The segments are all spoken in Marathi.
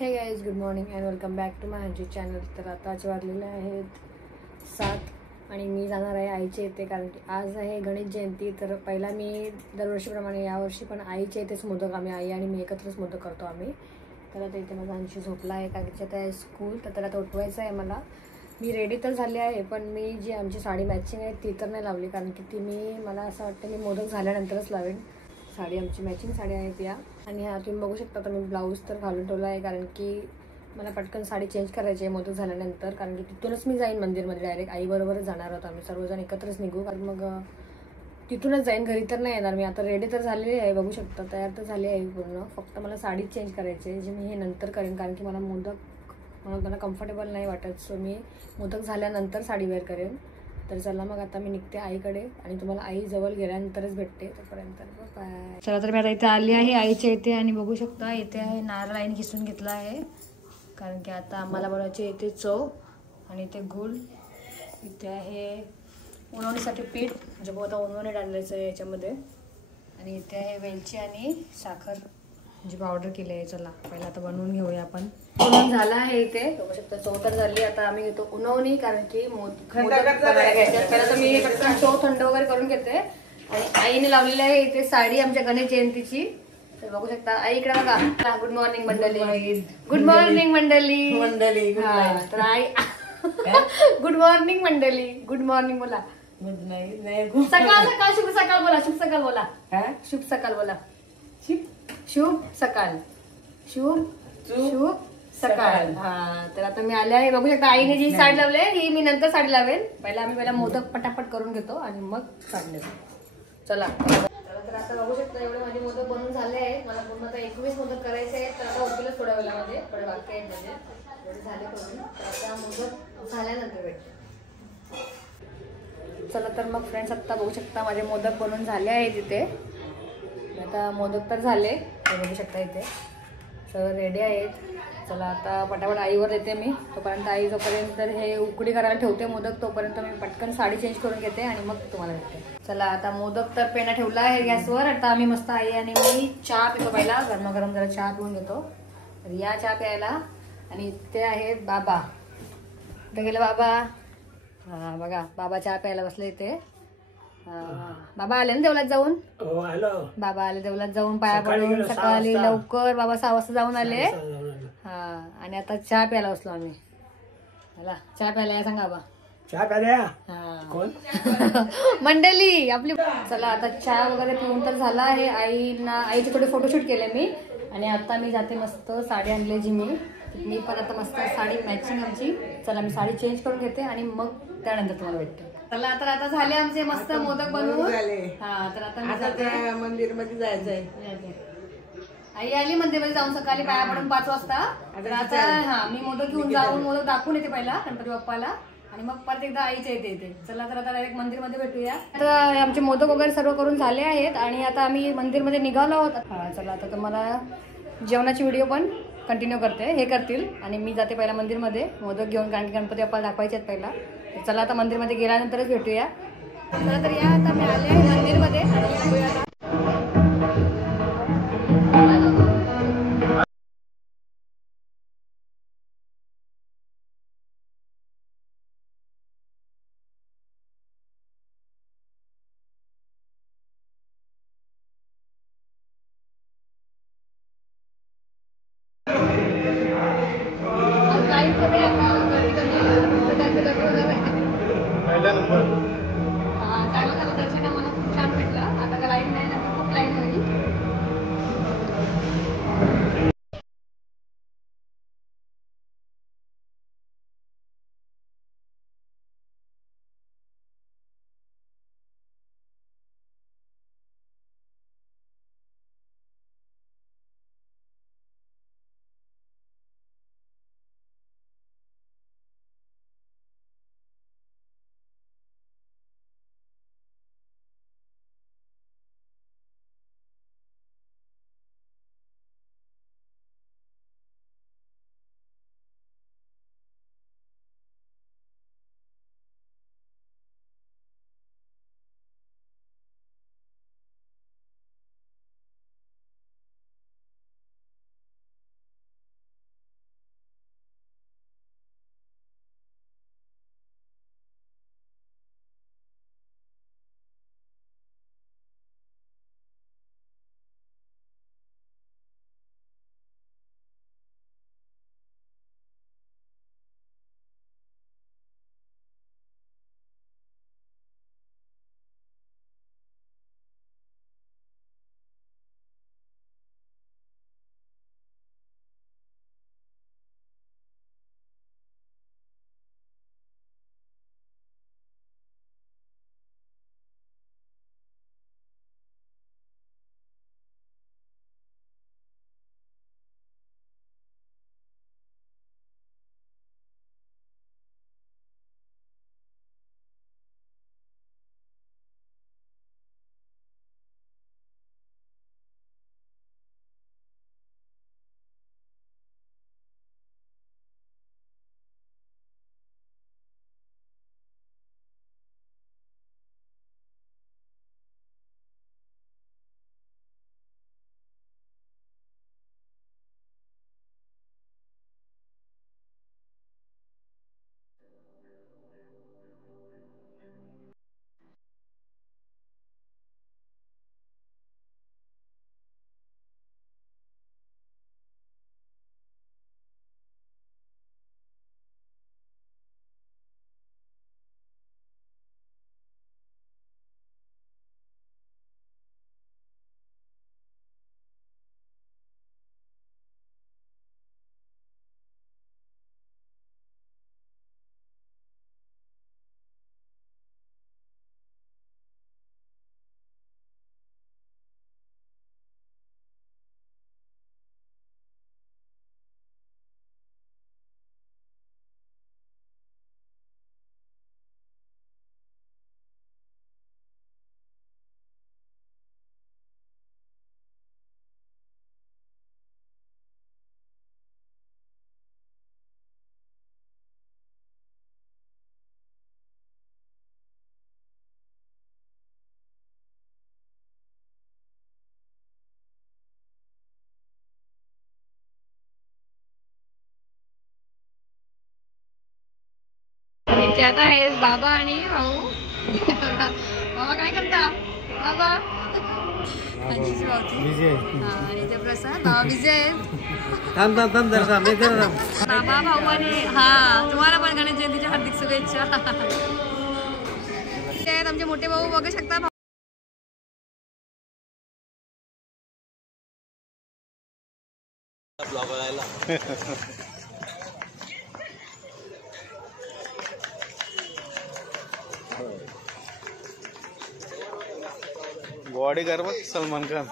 हे guys, good morning and welcome back to my Hanji channel. तर आताचे वाजलेले आहेत 7 आणि मी जाणार आहे आईच्या इथे, कारण की आज आहे गणेश जयंती. तर पहिला मी दरवर्षीप्रमाणे यावर्षी पण आईच्या इथेच मोदक, आई आणि मी एकत्रच मोदक करतो आम्ही. तर आता इथे माझा अंशी झोपला आहे, कारण की आता स्कूल, तर त्याला उठवायचं आहे मला. मी रेडी तर झाले आहे, पण मी जी आमची साडी मॅचिंग आहे ती तर नाही लावली, कारण की मला असं वाटतं मी मोदक झाल्यानंतरच लावेन. साडी आमची मॅचिंग साडी आहेत या. आणि हा तुम्ही बघू शकता, तर मी ब्लाऊज तर घालून ठेवला आहे, कारण की मला पटकन साडी चेंज करायची आहे मोदक झाल्यानंतर. कारण की तिथूनच मी जाईन मंदिरमध्ये, डायरेक्ट आईबरोबरच जाणार आहोत आम्ही सर्वजण एकत्रच निघू, कारण मग तिथूनच जाईन, घरी तर नाही येणार मी. आता रेडी तर झालेली आहे, बघू शकता तयार तर झाली आहे पूर्ण, फक्त मला साडी चेंज करायची आहे, जे मी हे नंतर करेन, कारण की मला कम्फर्टेबल नाही वाटत. सो मी मोदक झाल्यानंतर साडी वेअर करेन. तर चला मग आता मी निघते आईकडे, आणि तुम्हाला आई जवळ गेल्यानंतरच भेटते. तोपर्यंत बाय. चला, तर मी आता इथे आली आहे आईच्या इथे, आणि बघू शकता इथे आहे नारळ आईने किसून घेतला आहे, कारण की आता आम्हाला बनवायचे इथे चव, आणि इथे गुळ, इथे आहे उन्हाळीसाठी पीठ, म्हणजे आता उन्हाळी टाकल्याचं आहे याच्यामध्ये, आणि इथे आहे वेलची आणि साखर जी पावडर केली आहे. चला पहिला आता बनवून घेऊया आपण. बनवून झाला आहे इथे, बघू शकता चव तर झाली. आता आम्ही घेतो उन्हावणी, कारण की पहिला तर मी पटकन चव थंड वगैरे करून घेते. आणि आईने लावलेली आहे इथे साडी आमच्या गणेश जयंतीची, तर बघू शकता. आई इकडे बघा. गुड मॉर्निंग मंडळी. गुड मॉर्निंग मंडळी. तर आई गुड मॉर्निंग मंडळी. गुड मॉर्निंग बोला. सकाळ सकाळ शुभ सकाळ बोला. शुभ सकाळ बोला. शुभ सकाळ बोला. शुभ सकाळ. शुभ शुभ सकाळ. तर आता मी आले आहे, बघू शकता. आईने जी साडी लावली ही मी नंतर साडी लावेन. पहिला मोदक पटापट करून घेतो आणि मग साडी लावेन. चला. तर आता बघू शकता एवढे माझे मोदक बनवून झाले आहेत. मला पूर्ण आता 21 मोदक करायचे आहेत, तर आता होतीलच थोड्या वेळामध्ये, थोडे बाकी आहेत म्हणजे झाले करून. तर आता मोदक झाल्यानंतर भेटते. चला तर मग फ्रेंड्स, आता बघू शकता माझे मोदक बनवून झाले आहेत इथे. आता मोदक तर झाले, बघू शकता इथे सगळं रेडी आहेत. चला आता पटापट आईवर येते मी. तोपर्यंत आई जोपर्यंत हे उकडी करायला ठेवते मोदक, तोपर्यंत मी पटकन साडी चेंज करून घेते आणि मग तुम्हाला भेटते. चला आता मोदक तर पेना ठेवला आहे गॅसवर. आता आम्ही मस्त आई आणि मी चहा पितो. पहिला गरमागरम जरा चहा पिऊन घेतो. तर या चहा प्यायला. आणि इथे आहेत बाबा. कुठे गेले बाबा? हा बघा, बाबा चहा प्यायला बसले इथे. बाबा आले ना देवलात जाऊन? बाबा आले देवलात जाऊन, पाया पडून सकाळी लवकर. बाबा 6 वाजता जाऊन आले. आणि आता चहा प्यायला बसलो आम्ही. चहा प्यायला या सांगा बाबा. चहा प्यायला मंडळी आपली. चला आता चहा वगैरे पिऊन तर झाला आहे. आईचे थोडे फोटोशूट केले मी, आणि आता मी जाते. मस्त साडी आणली जी मी पण आता मस्त साडी मॅचिंग आमची. चला मी साडी चेंज करून घेते आणि मग त्यानंतर तुम्हाला भेटते. चला तर आता झाले आमचे मस्त मोदक बनवून. तर आता मंदिर मध्ये जायचंय. आई आली मंदिरमध्ये जाऊन सकाळी पाया पडून 5 वाजता. तर आता मी मोदक घेऊन जाऊन मोदक दाखवून येते पहिला गणपती बाप्पाला, आणि मग परत एकदा आईच्या येते. चला तर आता डायरेक्ट मंदिरमध्ये भेटूया. आता आमचे मोदक वगैरे सर्व करून झाले आहेत, आणि आता आम्ही मंदिरमध्ये निघालो आहोत. चला आता तुम्हाला जेवणाची व्हिडिओ पण कंटिन्यू करते, हे करतील, आणि मी जाते पहिला मंदिरमध्ये मोदक घेऊन, कारण की गणपती बाप्पाला दाखवायचे आहेत पहिला. चला आता मंदिरमध्ये गेल्यानंतरच भेटूया. चला तर या, आता मी आले आहे मंदिरमध्ये. दर्शन आम्हाला खूप छान भेटलं. आता लाईन नाही ना, खूप लाईन होईल. त्यात आहे बाबा आणि भाऊ. बाबा काय करता बाबा? आणि ते प्रसाद बाबा बिझी आहेत. बाबा भाऊ आणि तुम्हाला पण गणेश जयंतीच्या हार्दिक शुभेच्छा. ते आहेत आमचे मोठे भाऊ, बघू शकता. बॉडी कर मग सलमान खान.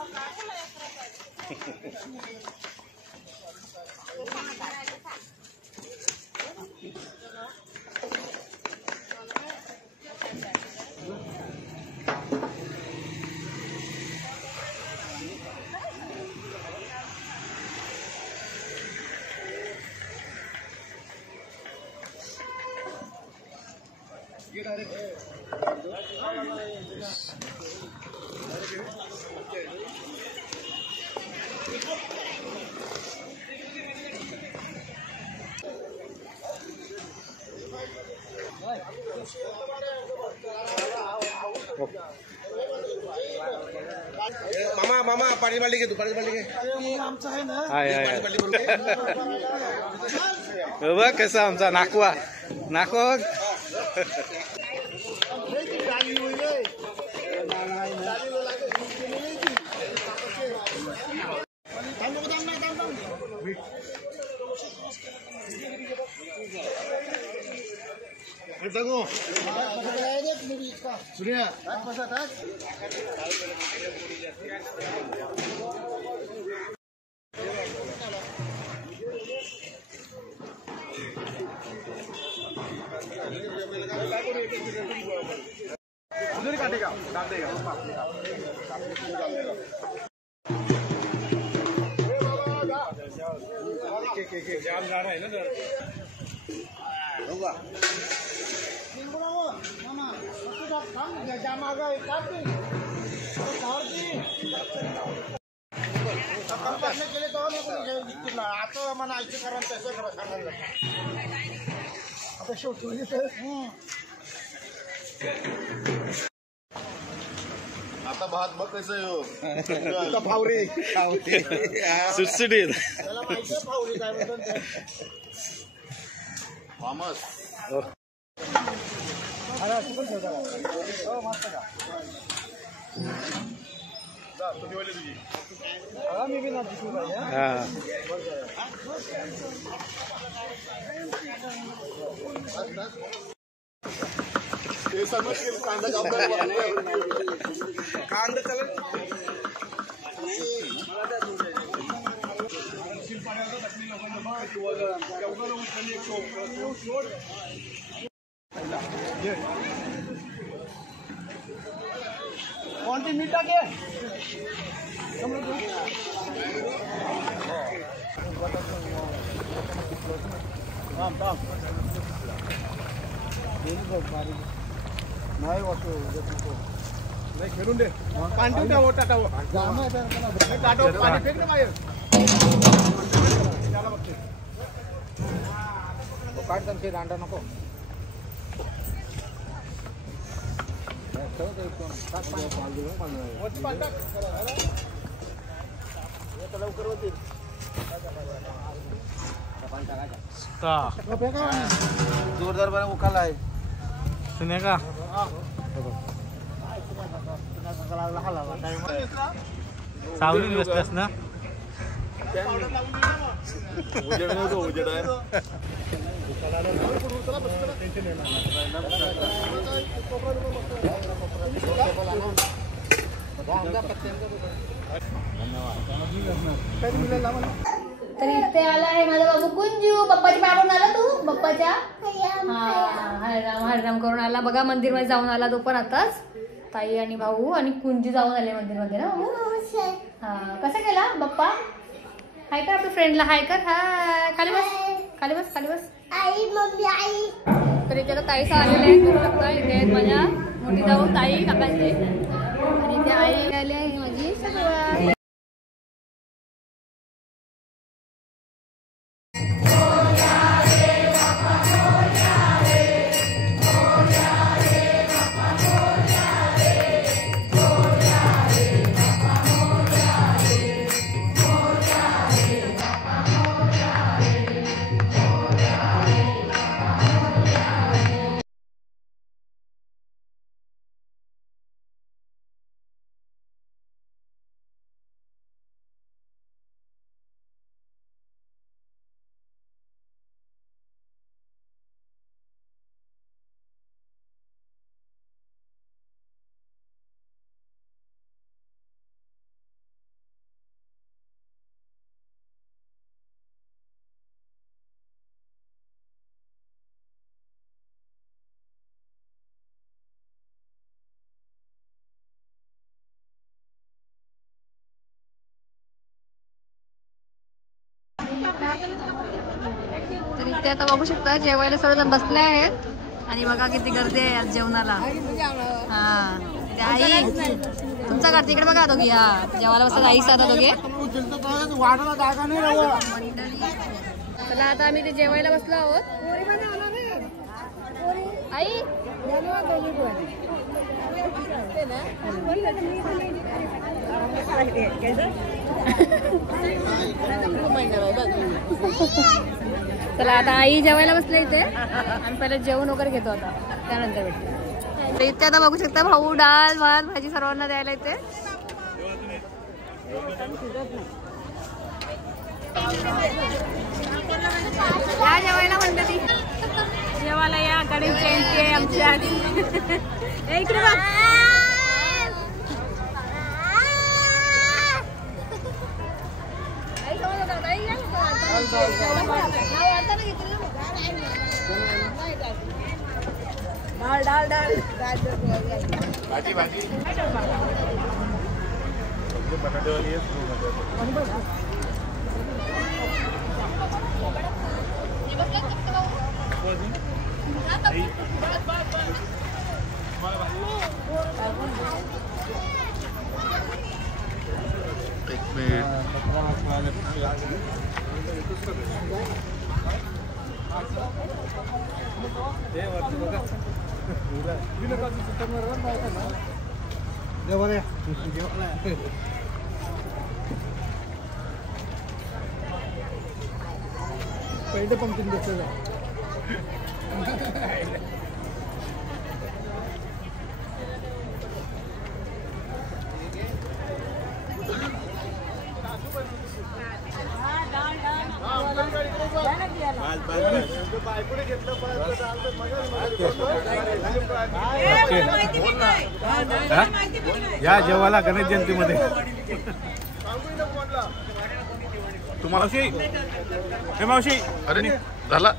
मामा पाणी बाटली घे तू. पाणी बाटली घे. बघ कसा आमचा नाकवा नाकवा. काटेगा डाल देगा. जाम जा रहा है ना सर. होगा आता मला ऐकून करा तसं करा सांगायला आता शेवटी आता भात बघ कसं येऊ फावरे सुटसुटीत फावरी काय म्हणतात थॉमस. मस्त का तुझी मी बी ना दिसू कांदा चला कोणती मीठ टाके नाही वाटतो नाही खेळून दे पाणी टाकावं टाकावं पाणी फेक ना बाहेर त्याला बघते काढ त्यांचे दांडा नको लवकर होतील जोरदार बना उकाला आहे सुने का सावली बसलास ना उजेड नव्हतो उजेड आहे तर इथे आला आहे माझा बाबू कुंजू. पप्पाच्या पायावरून आला तू पप्पाच्या हरराम करून आला बघा. मंदिर मध्ये जाऊन आला तो पण आताच. ताई आणि भाऊ आणि कुंजी जाऊन आले मंदिर मध्ये ना. हा कसा केला बाप्पा? हाय कर आपल्या फ्रेंडला हाय कर. हाय खाली बस खाली बस खाली बस. आई मम्मी आई. तर इथे आता ताई आलेले आहेत बघू शकता. इथे आहेत माझ्या मोठी जाऊ ताई काकांची आणि इथे आई आली आहे माझी सगळं. इथे आता बघू शकता जेवायला सर्वजण बसले आहेत आणि बघा किती गर्दी आहे आज जेवणाला. हा ते आई तुमचा घर तिकडे बघा दोघी. हा जेवायला बसतात आई साधा दोघे. चला आता आम्ही ते जेवायला बसलो आहोत. आई चला आता आई जेवायला बसले इथे. आम्ही पहिले जेवण वगैरे घेतो आता त्यानंतर भेटतो. इथे आता बघू शकता भाऊ डाळ भात भाजी सर्वांना द्यायला येते. या जेवायला म्हणते ती. जेवायला या गणेश जयंती आहे आमची आधी. इकडे बघ. डाळ डाळ भाजी भाजी बटाटेवाली पहिले पंक्तीन बसलेलं या जेवायला गणेश जयंतीमध्ये तुम्हाला हे मावशी. अरे झाला.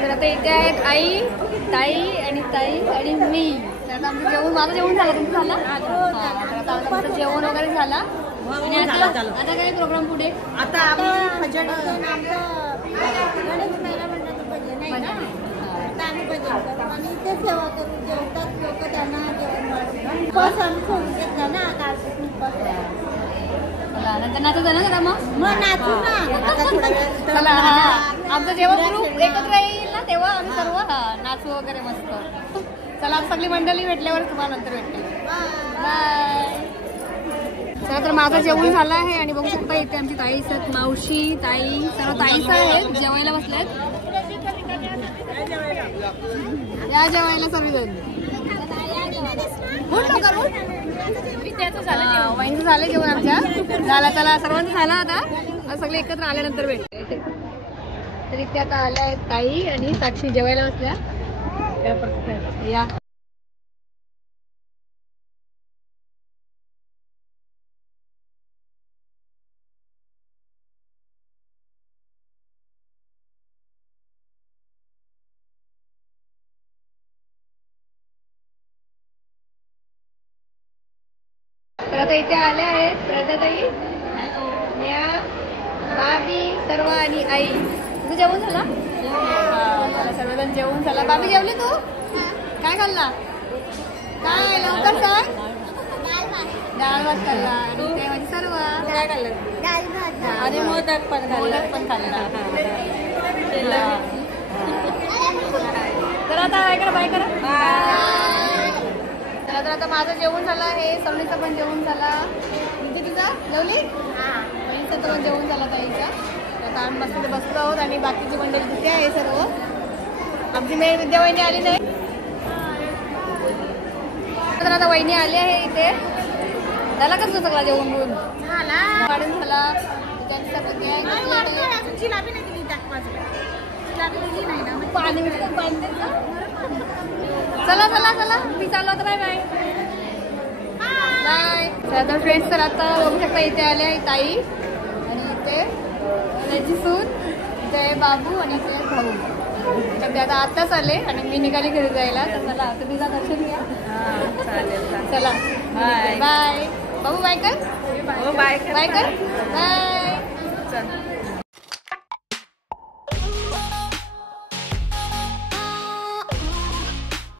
तर आता इथे आहेत आई ताई आणि मी. तर आमचं जेवण माझं जेवण झालं. तुमचं झालं? तर आता आमचं जेवण वगैरे झाला. आणि आता काय प्रोग्राम पुढे? आता आम्ही भजन गणेश मेळा म्हणण्याचं भजन आहे ना. आता आम्ही भजन करू आणि इथे सेवा करू. जेवतात लोक त्यांना जेवण वाढतो. उपवास आम्ही सोडून घेतला ना कार्तिक उपवास. नंतर नाचत ना जरा मग नाचू ना आता थोडा वेळ. चला. आमचं जेवण ग्रुप एकत्र येईल ना तेव्हा आम्ही सर्व नाचू वगैरे मस्त. चला सगळी मंडळी भेटल्यावर तुम्हाला नंतर भेटते. बाय. चला तर माझं जेवण झालं आहे आणि बघू शकता इथे आमची ताई मावशी ताई सर्व ताईच आहेत जेवायला बसल्यात. या जेवायला सर्वजण. वाईनचं झालं जेवण आमच्या. झाला चला सर्वांचं झालं आता. सगळे एकत्र आल्यानंतर भेटते. तर इथे आता आल्या आहेत ताई आणि साक्षी जेवायला बसल्या. या तर आता इथे आल्या आहेत श्रद्धाताई, या बाबी सर्व आणि आई. तुझं जेवण झाला? मला सर्वजण जेवण झाला. बाबी जेवली तू? काय खाल्ला? काय लवकर सांग. डाळ भात खाल्ला आणि ते म्हणजे सर्व काय खाल्लं आणि मोदक पण खाल्ला. तर आता काय करा बाय करा. तर आता माझं जेवण झालं आहे. सवणीचं पण जेवण झाला. किती तुझा जेवली? बहिणीचं तर जेवण झालं ताईचा. आता आम्ही मस्त बसलो आहोत आणि बाकीची मंडळी तिथे आहे सर्व. आमची मेळ विद्या वहिनी आली नाही. तर आता वहिनी आली आहे इथे. झाला का तुझं सगळा जेवण घेऊन? काढून झाला. चला चला चला मी चाललो तर बाय बाय बाय. तर फ्रेंड्स तर आता बघू शकता इथे आले आहे ताई आणि इथे त्याची सून, इथे बाबू आणि इथे भाऊ. तर ते आता आत्ताच आले आणि मी निघाली घरी जायला. तर चला तुम्ही जा दर्शन घ्या. चालेल. चला बाय बाय. बाबू बाय कर. बाय बाय कर बाय चल